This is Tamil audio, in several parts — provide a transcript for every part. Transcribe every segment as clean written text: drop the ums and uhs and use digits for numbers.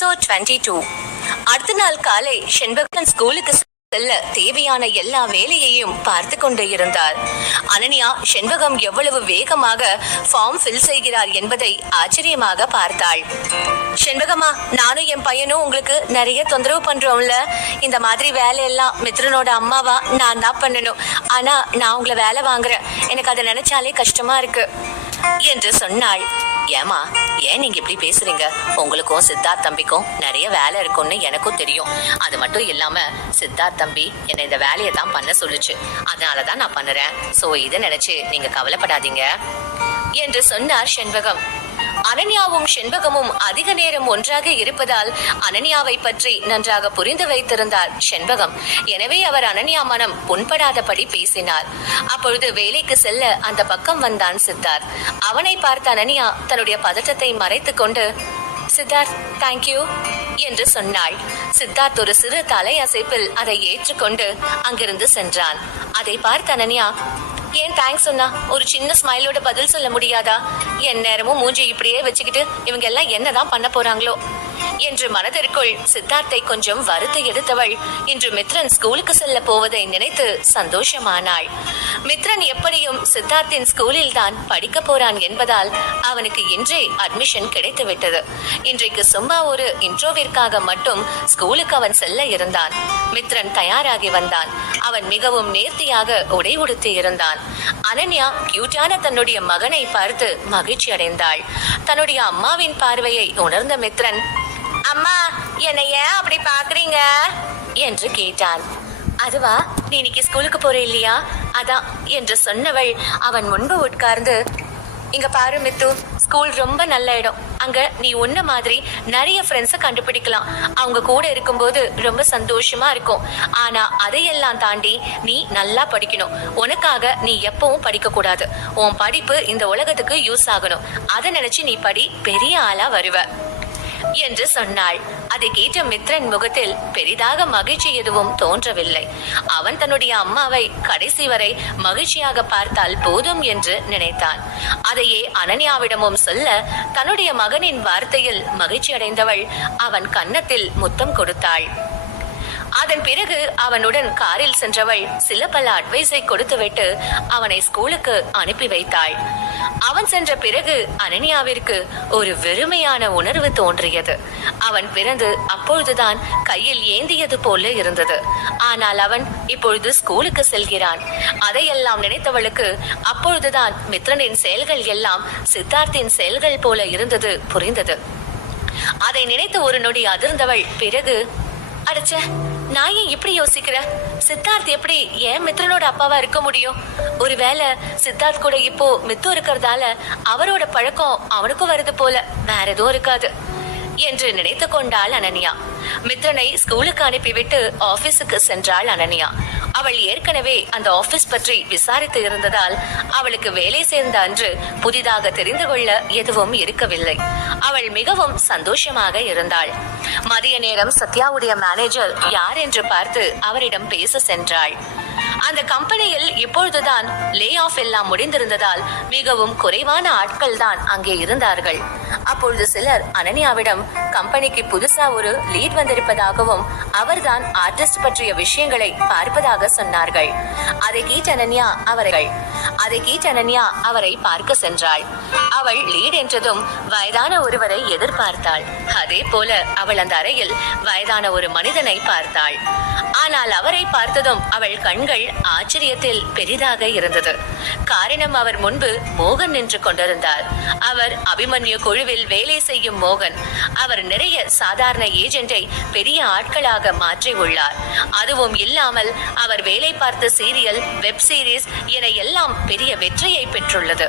22. அடுத்த நாள் காலை செண்பகன் ஸ்கூலுக்கு செல்ல தேவையான எல்லா வேலையையும் பார்த்து கொண்டு இருந்தார். அனன்யா செண்பகம் எவ்வளவு வேகமாக ஃபார்ம் ஃபில் செய்கிறார் என்பதை ஆச்சரியமாக பார்த்தாள். செண்பகமா, நானும் என் பையனும் உங்களுக்கு நிறைய தொந்தரவு பண்றோம்ல. இந்த மாதிரி வேலையெல்லாம் மித்ரனோட அம்மாவா நான் தான் பண்ணணும். ஆனா நான் உங்களை வேலை வாங்குறேன். எனக்கு அதை நினைச்சாலே கஷ்டமா இருக்கு என்று சொன்னாள். ஏமா, ஏன் நீங்க இப்படி பேசுறீங்க? உங்களுக்கும் சித்தார்த் தம்பிக்கும் நிறைய வேலை இருக்கும்னு எனக்கும் தெரியும். அது மட்டும் இல்லாம சித்தார்த் தம்பி என்னை இந்த வேலையை தான் பண்ண சொல்லுச்சு. அதனாலதான் நான் பண்ணுறேன். சோ இதை நினைச்சு நீங்க கவலைப்படாதீங்க என்று சொன்னார் செண்பகம். அனன்யாவும் செண்பகமும் அதிக நேரம் ஒன்றாக இருப்பதால் அனன்யாவை பற்றி நன்றாக புரிந்து வைத்திருந்தார் செண்பகம். எனவே அவர் அனன்யா மனம் புண்படாதபடி பேசினார். அப்பொழுது வேலைக்கு செல்ல அந்த பக்கம் வந்தான் சித்தார்த். அவனை பார்த்த அனன்யா தன்னுடைய பதற்றத்தை மறைத்துக் கொண்டு, சித்தார்த், தேங்க்யூ என்று சொன்னாள். சித்தார்த் ஒரு சிறு தலை அசைப்பில் அதை ஏற்றுக்கொண்டு அங்கிருந்து சென்றான். அதை பார்த்த அனன்யா, ஏன் தேங்க்ஸ் சொன்னா ஒரு சின்ன ஸ்மைலோட பதில் சொல்ல முடியாதா? என் நேரமும் மூஞ்சி இப்படியே வச்சுக்கிட்டு இவங்க எல்லாம் என்னதான் பண்ண போறாங்களோ என்று மனதிற்குள் சித்தார்த்தை கொஞ்சம் வறுத்து எடுத்தவள் இன்று மித்ரன் ஸ்கூலுக்கு செல்ல போவதை நினைத்து சந்தோஷமானாள். மித்ரன் எப்படியும் சித்தார்த்தின் ஸ்கூலில் தான் படிக்க போறான் என்பதால் அவனுக்கு இன்றே அட்மிஷன் கிடைத்து விட்டது. இன்றைக்கு சும்மா ஒரு இன்ட்ரோவிற்காக மட்டும் ஸ்கூலுக்கு அவன் செல்ல இருந்தான். மித்ரன் தயாராகி வந்தான். அவன் மிகவும் நேர்த்தியாக உடை உடுத்தி இருந்தான். அனன்யா கியூட்டான தன்னுடைய மகனை பார்த்து மகிழ்ச்சி அடைந்தாள். தன்னுடைய அம்மாவின் பார்வையை உணர்ந்த மித்ரன், அம்மா, என்னை ஏன் அப்படி பாக்குறீங்க என்று கேட்டான். அதுவா, நீ இன்னைக்கு ஸ்கூலுக்கு போற இல்லையா, அதான் என்று சொன்னவள் அவன் முன்பு உட்கார்ந்து, இங்க பாரு மித்து, ஸ்கூல் ரொம்ப நல்ல இடம். அங்க நீ உன்ன மாதிரி நிறைய ஃப்ரெண்ட்ஸை கண்டுபிடிக்கலாம். அவங்க கூட இருக்கும்போது ரொம்ப சந்தோஷமா இருக்கும். ஆனா அதையெல்லாம் தாண்டி நீ நல்லா படிக்கணும். உனக்காக நீ எப்பவும் படிக்க கூடாது. உன் படிப்பு இந்த உலகத்துக்கு யூஸ் ஆகணும். அதை நினைச்சு நீ படி, பெரிய ஆளா வருவ என்று சொன்னாள். அதை கேட்ட மித்ரன் முகத்தில் பெரிதாக மகிழ்ச்சி எதுவும் தோன்றவில்லை. அவன் தன்னுடைய அம்மாவை கடைசி வரை மகிழ்ச்சியாக பார்த்தால் போதும் என்று நினைத்தான். அதையே அனன்யாவிடமும் சொல்ல தன்னுடைய மகனின் வார்த்தையில் மகிழ்ச்சி அடைந்தவள் அவன் கன்னத்தில் முத்தம் கொடுத்தாள். அதன் பிறகு அவனுடன் காரில் சென்றவள் சில பல அட்வைஸை கொடுத்துவிட்டு அவனை ஸ்கூலுக்கு அனுப்பி வைத்தாள். அவன் சென்ற பிறகு அனன்யாவிற்கு ஒரு வெறுமையான உணர்வு தோன்றியது. அவன் பிறந்து அப்பொழுதுதான் கையில் ஏந்தியது போல இருந்தது. ஆனால் அவன் இப்பொழுது ஸ்கூலுக்கு செல்கிறான். அதையெல்லாம் நினைத்தவளுக்கு அப்பொழுதுதான் மித்ரனின் செயல்கள் எல்லாம் சித்தார்த்தின் செயல்கள் போல இருந்தது புரிந்தது. அதை நினைத்து ஒரு நொடி அதிர்ந்தவள் பிறகு, அடச்ச, நான் ஏன் இப்படி யோசிக்கிற? சித்தார்த் எப்படி ஏன் மித்ரனோட அப்பாவா இருக்க முடியும்? ஒருவேளை சித்தார்த் கூட இப்போ மித்து இருக்கிறதால அவரோட பழக்கம் அவனுக்கும் வருது போல, வேற எதுவும் இருக்காது என்று நினைத்து கொண்டாள் அனன்யா. மித்ரனை ஸ்கூலுக்கு அனுப்பிவிட்டு ஆபீஸுக்கு சென்றாள் அனன்யா. அவள் ஏற்கனவே அந்த ஆபீஸ் பற்றி விசாரித்து இருந்ததால் அவளுக்கு வேலை சேர்ந்த அன்று புதிதாக தெரிந்து கொள்ள எதுவும் இருக்கவில்லை. அவள் மிகவும் சந்தோஷமாக இருந்தாள். மதிய நேரம் சத்யாவுடைய மேனேஜர் யார் என்று பார்த்து அவரிடம் பேச சென்றாள். அந்த கம்பெனியில் இப்பொழுதுதான் லே ஆஃப் எல்லாம் முடிந்திருந்ததால் மிகவும் குறைவான ஆட்கள் தான் அங்கே இருந்தார்கள். அப்பொழுது சிலர் அனன்யாவிடம் கம்பெனிக்கு புதுசா ஒரு லீட் வந்திருப்பதாகவும் அவர்தான் ஆர்டிஸ்ட் பற்றிய விஷயங்களை பார்ப்பதாக சொன்னார்கள். அதை கேட்ட அனன்யா அவரை பார்க்க சென்றாள். அவள் லீட் என்றதும் வயதான ஒருவரை எதிர்பார்த்தாள். அதே போல அவள் அந்த அறையில் வயதான ஒரு மனிதனை பார்த்தாள். ஆனால் அவரை பார்த்ததும் அவள் கண்கள் ஆச்சரியத்தில் பெரிதாக இருந்தது. காரணம், அவர் முன்பு மோகன் நின்று கொண்டிருந்தார். அவர் அபிமன்யு குழுவில் வேலை செய்யும் மோகன். அவர் நிறைய சாதாரண ஏஜென்டை பெரிய ஆட்களாக மாற்றி உள்ளார். அதுவும் இல்லாமல் அவர் வேலை பார்த்த சீரியல், வெப் சீரிஸ் என எல்லாம் பெரிய வெற்றியை பெற்றுள்ளது.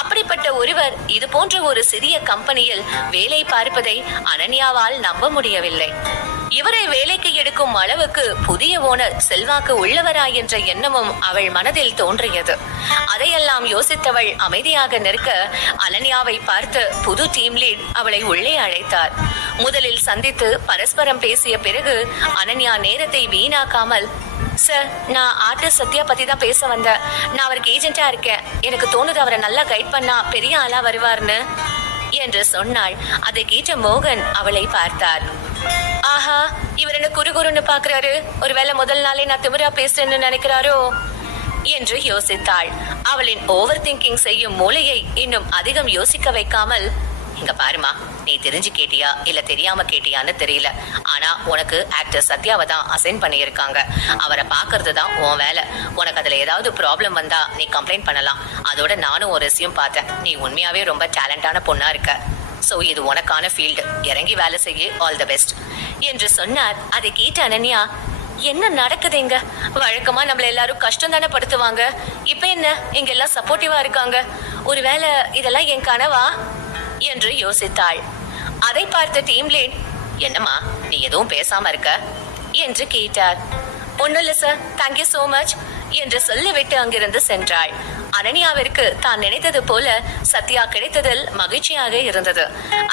அப்படிப்பட்ட ஒருவர் இது போன்ற ஒரு சிறிய கம்பெனியில் வேலை பார்ப்பதை அனன்யாவால் நம்ப முடியவில்லை. இவரை வேலைக்கு எடுக்கும் அளவுக்கு புதிய ஓனர் செல்வாக்கு உள்ளவரா என்ற எண்ணமும் அவள் மனதில் தோன்றியது. அதையெல்லாம் யோசித்தவள் அமைதியாக நிற்க அனன்யாவை பார்த்து புது டீம் லீட் அவளை உள்ளே அழைத்தார். முதலில் சந்தித்து பரஸ்பரம் பேசிய பிறகு அனன்யா நேரத்தை வீணாக்காமல், சார், நான் ஆர்டிஸ்ட் சத்யா பத்தி தான் பேச வந்தேன். நான் அவருக்கு ஏஜென்டா இருக்கேன். எனக்கு தோணுது அவரை நல்லா கைட் பண்ணா பெரிய ஆளா வருவார்னு என்று சொன்னாள். அதை கேட்ட மோகன் அவளை பார்த்தார். ஆஹா, இவர் என்ன குறுகுறுன்னு பாக்குறாரு, ஒருவேளை முதல் நாளே நான் திமிரா பேசுறேன்னு நினைக்கிறாரோ என்று யோசித்தாள். அவளின் ஓவர் திங்கிங் செய்யும் மூளையை இன்னும் அதிகம் யோசிக்க வைக்காமல், இங்க பாருமா, நீ தெரிஞ்சு கேட்டியா இல்ல தெரியாம கேட்டியான்னு தெரியல, ஆனா உனக்கு ஆக்டர் சத்யாவை தான் அசைன் பண்ணியிருக்காங்க. அவரை பாக்குறது தான் உன் வேலை. உனக்கு அதுல ஏதாவது ப்ராப்ளம் வந்தா நீ கம்ப்ளைண்ட் பண்ணலாம். அதோட நானும் ஒரு ரெஸ்யூம் பார்த்தேன். நீ உண்மையாவே ரொம்ப டேலண்டான பொண்ணா இருக்க. சோ இது உனக்கான ஃபீல்டு. இறங்கி வேலை செய்ய. ஆல் தி பெஸ்ட் என்று சொன்னார். அதை கேட்ட அனன்யா, என்ன நடக்குது இங்க? வழக்கமா நம்மள எல்லாரும் கஷ்டம் தானே படுத்துவாங்க. இப்ப என்ன இங்க எல்லாம் சப்போர்ட்டிவா இருக்காங்க? ஒருவேளை இதெல்லாம் என் கனவா என்று யோசித்தாள். அதை பார்த்த டீம் லீட், என்னம்மா நீ எதுவும் பேசாம இருக்க என்று கேட்டார். ஒன்னும் இல்ல சார், தேங்க்யூ சோ மச் என்று சொல்லிவிட்டு அங்கிருந்து சென்றாள். அனன்யாவிற்கு தான் நினைத்தது போல சத்யா கிடைத்ததில் மகிழ்ச்சியாக இருந்தது.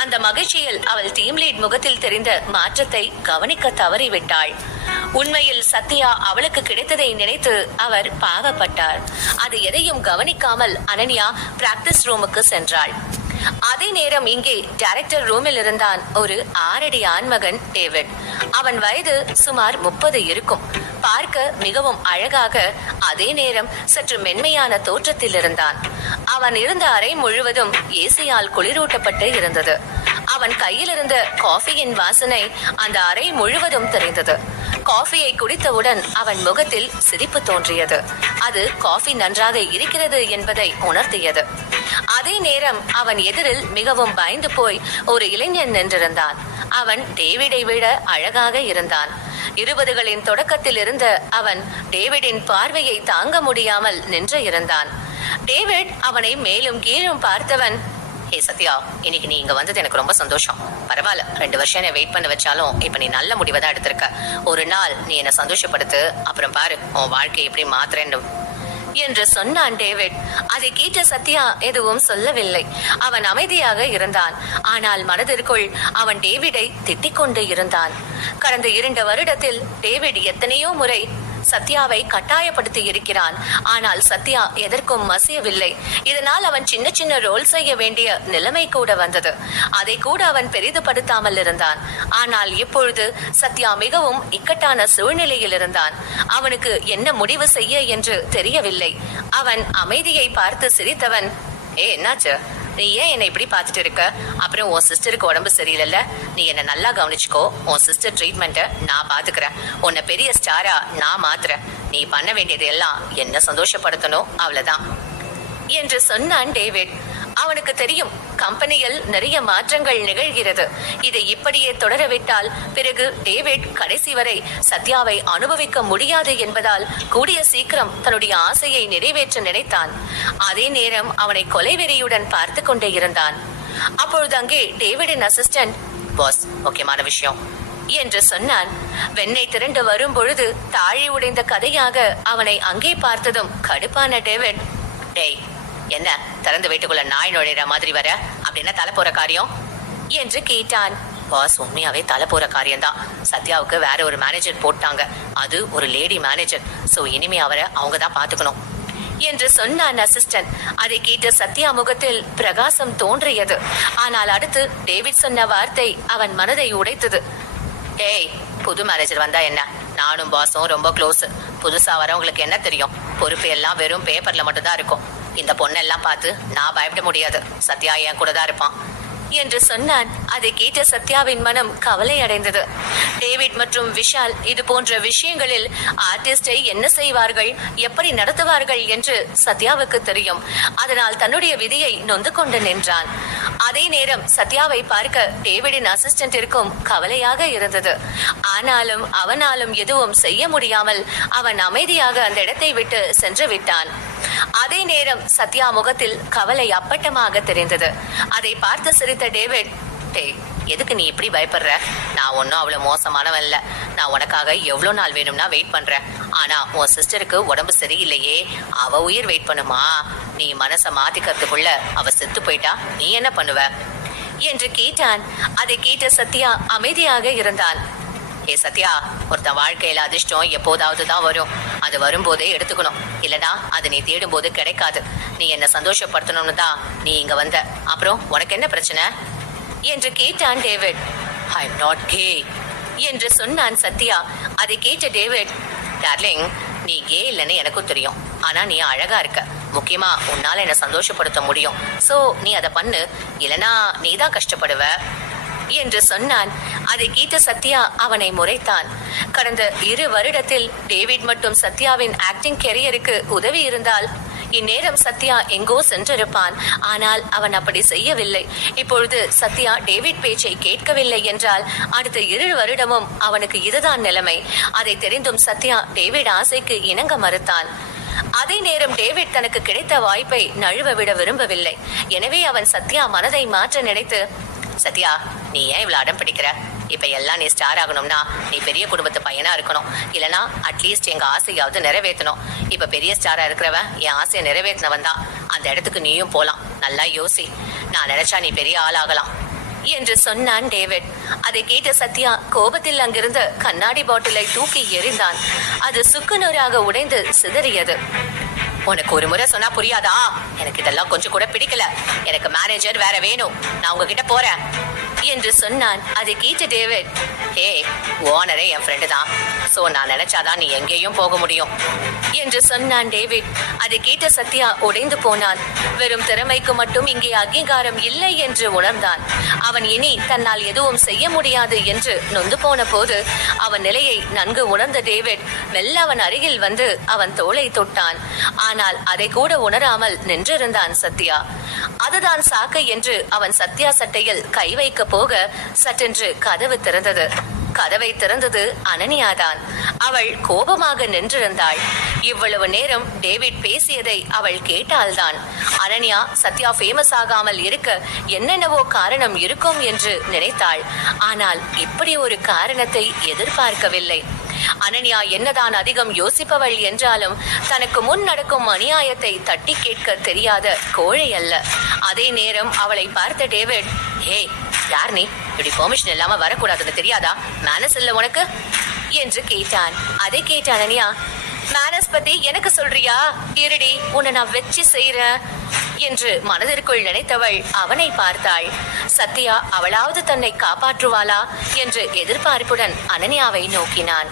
அந்த மகிழ்ச்சியில் அவள் டீம் லீட் முகத்தில் தெரிந்த மாற்றத்தை கவனிக்க தவறிவிட்டாள். உண்மையில் சத்யா அவளுக்கு கிடைத்ததை நினைத்து அவர் பாவப்பட்டார். அது எதையும் கவனிக்காமல் அனன்யா பிராக்டிஸ் ரூமுக்கு சென்றாள். அதே நேரம் இங்கே டைரக்டர் ரூமில் இருந்தான் ஒரு 6 அடி ஆண்மகன் டேவிட். அவன் வயது சுமார் 30 இருக்கும். பார்க்க மிகவும் அழகாக, அதே நேரம் சற்று மென்மையான தோற்றத்தில் இருந்தான். அவன் இருந்த அறை முழுவதும் ஏசியால் குளிரூட்டப்பட்டு இருந்தது. அவன் கையில் இருந்த காஃபியின் வாசனை அந்த அறை முழுவதும் தெரிந்தது. காஃபியை குடித்தவுடன் அவன் முகத்தில் சிரிப்பு தோன்றியது. அது காஃபி நன்றாக இருக்கிறது என்பதை உணர்த்தியது. அதே நேரம் அவன் எதிரில் மிகவும் பயந்து போய் ஒரு இளைஞன் நின்றிருந்தான். அவன் டேவிடை விட அழகாக இருந்தான். 20களின் தொடக்கத்தில் இருந்த அவன் டேவிடின் பார்வையை தாங்க முடியாமல் நின்று இருந்தான். டேவிட் அவனை மேலும் கீழும் பார்த்தவன், ஹே சத்யா, இன்னைக்கு நீ இங்க வந்தது எனக்கு ரொம்ப சந்தோஷம். பரவாயில்ல, 2 வருஷம் என்ன வெயிட் பண்ண வச்சாலும் இப்ப நீ நல்ல முடிவை தான் எடுத்திருக்க. ஒரு நாள் நீ என்ன சந்தோஷப்படுத்து, அப்புறம் பாரு உன் வாழ்க்கை எப்படி மாத்துறேன்னு என்று சொன்னான் டேவிட். அதை கேட்ட சத்யா எதுவும் சொல்லவில்லை. அவன் அமைதியாக இருந்தான். ஆனால் மனதிற்குள் அவன் டேவிடை திட்டிக் கொண்டு இருந்தான். கடந்த 2 வருடத்தில் டேவிட் எத்தனையோ முறை சத்யாவை கட்டாயப்படுத்தி இருக்கிறான். ஆனால் சத்யா எதற்கும் மசியவில்லை. இதனால் அவன் சின்ன சின்ன ரோல் செய்ய வேண்டிய நிலைமை கூட வந்தது. அதை கூட அவன் பெரிதுபடுத்தாமல் இருந்தான். ஆனால் இப்பொழுது சத்யா மிகவும் இக்கட்டான சூழ்நிலையில் இருந்தான். அவனுக்கு என்ன முடிவு செய்ய என்று தெரியவில்லை. அவன் அமைதியை பார்த்து சிரித்தவன், என்னாச்சு, நீ ஏன் என்னை இப்படி பார்த்துட்டு இருக்க? அப்புறம் உன் சிஸ்டருக்கு உடம்பு சரியில்லைல்ல, நீ என்ன நல்லா கவனிச்சுக்கோ. உன் சிஸ்டர் ட்ரீட்மெண்ட்டை நான் பாத்துக்கிறேன். உன்னை பெரிய ஸ்டாரா நான் மாத்துறேன். நீ பண்ண வேண்டியது எல்லாம் என்ன சந்தோஷப்படுத்தணும், அவ்வளவுதான் என்று சொன்னான் டேவிட். அவனுக்கு தெரியும், கம்பெனியில் நிறைய மாற்றங்கள் நிகழ்கிறது. இதை இப்படியே தொடரவிட்டால் பிறகு டேவிட் கடைசி வரை சத்யாவை அனுபவிக்க முடியாது என்பதால் கூடிய சீக்கிரம் தன்னுடைய ஆசையை நிறைவேற்ற நினைத்தான். அதே நேரம் அவனை கொலைவெறியுடன் பார்த்து கொண்டே இருந்தான். அப்பொழுது அங்கே டேவிடின் அசிஸ்டன்ட், பாஸ், முக்கியமான விஷயம் என்று சொன்னான். வெண்ணெய் திரண்டு வரும் பொழுது தாழி உடைந்த கதையாக அவனை அங்கே பார்த்ததும் கடுப்பான டேவிட், டேய், என்ன திறந்து வீட்டுக்குள்ள நாய் நுழைற மாதிரி வர? அப்படின்னா தலை போற காரியம் என்று கேட்டான். பாஸ், உண்மையாவே தலை போற காரியம்தான். சத்யாவுக்கு வேற ஒரு மேனேஜர் போட்டாங்க. அது ஒரு லேடி மேனேஜர். சோ இனிமே அவரை அவங்க தான் பாத்துக்கணும் என்று சொன்னான் அசிஸ்டன்ட். அதை கேட்ட சத்யா முகத்தில் பிரகாசம் தோன்றியது. ஆனால் அடுத்து டேவிட் சொன்ன வார்த்தை அவன் மனதை உடைத்தது. ஏய், புது மேனேஜர் வந்தா என்ன? நானும் பாஸும் ரொம்ப க்ளோஸ். புதுசா வரவங்களுக்கு என்ன தெரியும்? பொறுப்பு எல்லாம் வெறும் பேப்பர்ல மட்டும் தான் இருக்கும். இந்த பொண்ணெல்லாம் பார்த்து நான் பயப்பட முடியாது. சத்யா என் கூட தான் இருப்பான் என்று சொன்னான். அதை கேட்ட சத்யாவின் மனம் கவலை அடைந்தது. டேவிட் மற்றும் விஷால் இது போன்ற விஷயங்களில் ஆர்டிஸ்டை என்ன செய்வார்கள், எப்படி நடத்துவார்கள் என்று சத்யாவுக்கு தெரியும். அதனால் தன்னுடைய விதியை நொந்து கொண்டு நின்றான். அதே நேரம் சத்யாவை பார்க்க டேவிடின் அசிஸ்டன்டிற்கும் கவலையாக இருந்தது. ஆனாலும் அவனாலும் எதுவும் செய்ய முடியாமல் அவன் அமைதியாக அந்த இடத்தை விட்டு சென்று விட்டான். அதே நேரம் சத்யா முகத்தில் கவலை அப்பட்டமாக தெரிந்தது. அதை பார்த்து சிரித்த டேவிட், டேய், எதுக்கு நீ இப்படி பயப்படுற? நான் ஒன்னும் அவ்வளவு மோசமானவன் இல்ல. நான் உனக்காக எவ்வளவு நாள் வேணும்னா வெயிட் பண்றேன். ஆனா உன் சிஸ்டருக்கு உடம்பு சரியில்லையே, அவ உயிர் வெயிட் பண்ணுமா? நீ மனச மாத்திக்கிறதுக்குள்ள அவ செத்து போயிட்டா நீ என்ன பண்ணுவ என்று கேட்டான். அதை கேட்ட சத்யா அமைதியாக இருந்தான். ஏ சத்யா, ஒருத்தன் வாழ்க்கையில அதிர்ஷ்டம் எப்போதாவது தான் வரும். அது வரும்போதே எடுத்துக்கணும், இல்லனா அது நீ தேடும் போது கிடைக்காது. நீ என்ன சந்தோஷப்படுத்தணும்னு தான் நீ இங்க வந்த. அப்புறம் உனக்கு என்ன பிரச்சனை என்று கேட்டான் David. I am not K என்று சொன்னான் சத்யா. அதை கேட்ட டேவிட், டார்லிங், நீ கே இல்லைன்னு எனக்கும் தெரியும். ஆனா நீ அழகா இருக்க. முக்கியமா உன்னால என்ன சந்தோஷப்படுத்த முடியும். சோ நீ அதை பண்ணு, இல்லனா நீ தான் கஷ்டப்படுவ என்று சொன்னான். அதை கேட்ட சத்யா அவனை முறைத்தான். கடந்த 2 வருடத்தில் டேவிட் மட்டும் சத்யாவின் ஆக்டிங் கெரியருக்கு உதவி இருந்தால் இந்நேரம் சத்யா எங்கோ சென்றிருப்பான். ஆனால் அவன் அப்படி செய்யவில்லை. இப்பொழுது சத்யா டேவிட் பேச்சை கேட்கவில்லை என்றால் அடுத்த 2 வருடமும் அவனுக்கு இதுதான் நிலைமை. அதை தெரிந்தும் சத்யா டேவிட் ஆசைக்கு இணங்க மறுத்தான். அதே நேரம் டேவிட் தனக்கு கிடைத்த வாய்ப்பை நழுவ விட விரும்பவில்லை. எனவே அவன் சத்யா மனதை மாற்ற நினைத்து, சத்யா, நீ ஏன் இவ்வளவு அடம் பிடிக்கிற? இப்ப எல்லாம் நீ ஸ்டார் ஆகணும்னா நீ பெரிய குடும்பத்து பையனா இருக்கணும், இல்லனா அட்லீஸ்ட் எங்க ஆசையாவது நிறைவேற்றணும். இப்ப பெரிய ஸ்டாரா இருக்கிறவன் என் ஆசையை நிறைவேற்றினவன் தான். அந்த இடத்துக்கு நீயும் போலாம். நல்லா யோசி, நான் நினைச்சா நீ பெரிய ஆளாகலாம் என்று சொன்னான் டேவிட். அதை கேட்ட சத்யா கோபத்தில் அங்கிருந்த கண்ணாடி பாட்டிலை தூக்கி எறிந்தான். அது சுக்குநூறாக உடைந்து சிதறியது. உனக்கு ஒரு முறை சொன்னா புரியாதா? எனக்கு இதெல்லாம் கொஞ்சம் கூட பிடிக்கல. எனக்கு மேனேஜர் வேற வேணும். நான் உங்ககிட்ட போறேன் என்று சொன்னான். அதை கேட்ட டேவிட், ஹே, ஓனரே என் ஃப்ரெண்டு தான். சோ நான் நினைச்சாதான் நீ எங்கேயும் போக முடியும் என்று சொன்னான் டேவிட். அதை கேட்ட சத்யா உடைந்து போனான். வெறும் திறமைக்கு மட்டும் இங்கே அங்கீகாரம் இல்லை என்று உணர்ந்தான். அவன் இனி தன்னால் எதுவும் செய்ய முடியாது என்று நொந்து போன போது அவன் நிலையை நன்கு உணர்ந்த டேவிட் மெல்ல அவன் அருகில் வந்து அவன் தோளை தொட்டான். ஆனால் அதை கூட உணராமல் நின்றிருந்தான் சத்யா. அதுதான் சாக்கு என்று அவன் சத்யா சட்டையில் கை வைக்க போக சட்டென்று கதவு திறந்தது. கதவை திறந்தது அனன்யாதான். அவள் கோபமாக நின்றிருந்தாள். இவ்வளவு நேரம் டேவிட் பேசியதை அவள் கேட்டால்தான். அனன்யா சத்யா ஃபேமஸ் ஆகாமல் இருக்க என்னென்னவோ காரணம் இருக்கும் என்று நினைத்தாள். ஆனால் இப்படி ஒரு காரணத்தை எதிர்பார்க்கவில்லை. அனன்யா என்னதான் அதிகம் யோசிப்பவள் என்றாலும் தனக்கு முன் நடக்கும் அநியாயத்தை தட்டி கேட்க தெரியாத கோழை அல்ல. அதே நேரம் அவளை பார்த்த டேவிட், ஹே, யார் நீ? இப்படி பெர்மிஷன் இல்லாம வரக்கூடாதுன்னு தெரியாதா? மேனஸ் இல்ல உனக்கு என்று கேட்டான். அதை கேட்ட அனன்யா, மேனஸ் பத்தி எனக்கு சொல்றியா? இருடி, உன்னை நான் வச்சு செய்றேன் என்று மனதிற்குள் நினைத்தவள் அவனை பார்த்தாள். சத்யா அவளாவது தன்னை காப்பாற்றுவாளா என்று எதிர்பார்ப்புடன் அனன்யாவை நோக்கினான்.